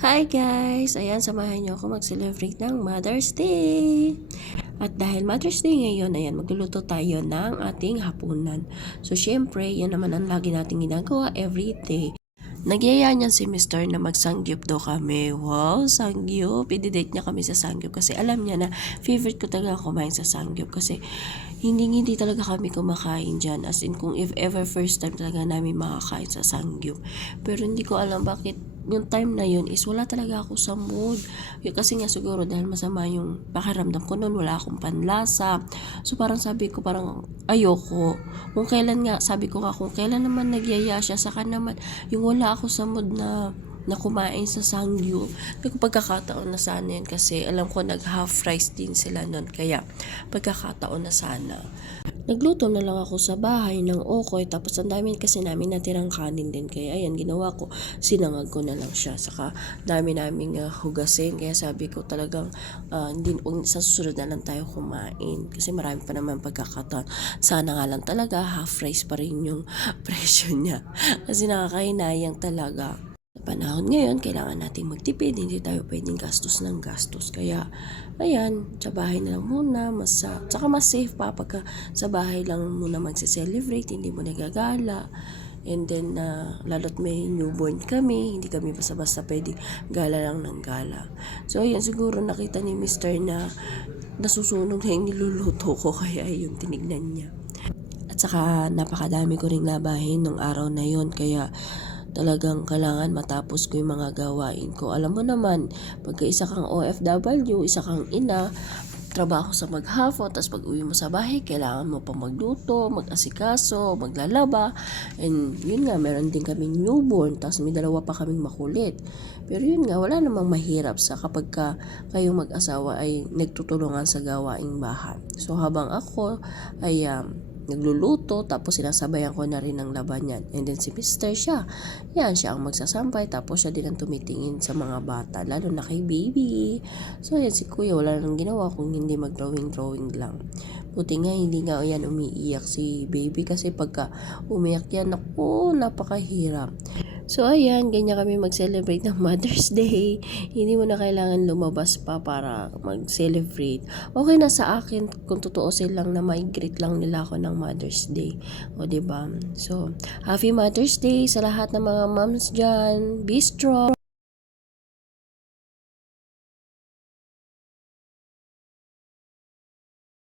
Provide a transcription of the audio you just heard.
Hi guys! Ayan, samahan niyo ako mag-celebrate ng Mother's Day! At dahil Mother's Day ngayon, ayan, magluluto tayo ng ating hapunan. So, syempre, yan naman ang lagi nating ginagawa every day. Nagyaya niyan si Mr. na magsangyup daw kami. Wow, sangyup. I-date niya kami sa sangyup kasi alam niya na favorite ko talaga kumain sa sangyup kasi hindi hindi talaga kami kumakain dyan. As in, kung if ever first time talaga namin makakain sa sangyup. Pero hindi ko alam bakit yung time na yun is wala talaga ako sa mood. Kasi nga siguro dahil masama yung pakiramdam ko noon, wala akong panlasa. So parang sabi ko parang ayoko. Kung kailan nga, sabi ko nga kung kailan naman nagyaya siya, saka naman yung wala ako sa mood na na kumain sa Sangyu. May pagkakataon na sana yun kasi alam ko nag half rice din sila nun. Kaya pagkakataon na sana. Nagluto na lang ako sa bahay ng okoy tapos ang dami kasi namin natirang kanin din. Kaya ayan ginawa ko. Sinangag ko na lang siya saka dami naming uh, hugasin. Kaya sabi ko talagang uh, hindi sa susunod na lang tayo kumain kasi marami pa naman pagkakataon. Sana nga lang talaga half rice pa rin yung presyo niya. Kasi nakakainayang talaga sa panahon ngayon, kailangan nating magtipid, hindi tayo pwedeng gastos ng gastos. Kaya, ayan, sa bahay na lang muna, mas, uh, saka mas safe pa pagka sa bahay lang muna magse-celebrate, hindi mo nagagala. And then, uh, lalo't may newborn kami, hindi kami basta-basta pwedeng gala lang ng gala. So, ayan, siguro nakita ni Mr. na nasusunog na yung niluluto ko, kaya ayun, tinignan niya. At saka, napakadami ko ring labahin nung araw na yon kaya talagang kailangan matapos ko yung mga gawain ko. Alam mo naman, pagka isa kang OFW, isa kang ina, trabaho sa maghapon, tapos pag uwi mo sa bahay, kailangan mo pa magluto, mag-asikaso, maglalaba. And yun nga, meron din kaming newborn, tapos may dalawa pa kaming makulit. Pero yun nga, wala namang mahirap sa kapag ka kayong mag-asawa ay nagtutulungan sa gawaing bahay. So habang ako ay um, nagluluto tapos sinasabayan ko na rin ng laban yan. And then si Mr. siya, yan siya ang magsasampay tapos siya din ang tumitingin sa mga bata lalo na kay baby. So yan si kuya wala nang ginawa kung hindi mag-drawing drawing lang. Buti nga hindi nga yan umiiyak si baby kasi pagka umiyak yan ako napakahirap. So ayan, ganyan kami mag-celebrate ng Mother's Day. Hindi mo na kailangan lumabas pa para mag-celebrate. Okay na sa akin kung totoo silang na migrate lang nila ako ng Mother's Day. O ba diba? So, Happy Mother's Day sa lahat ng mga moms dyan. Be strong!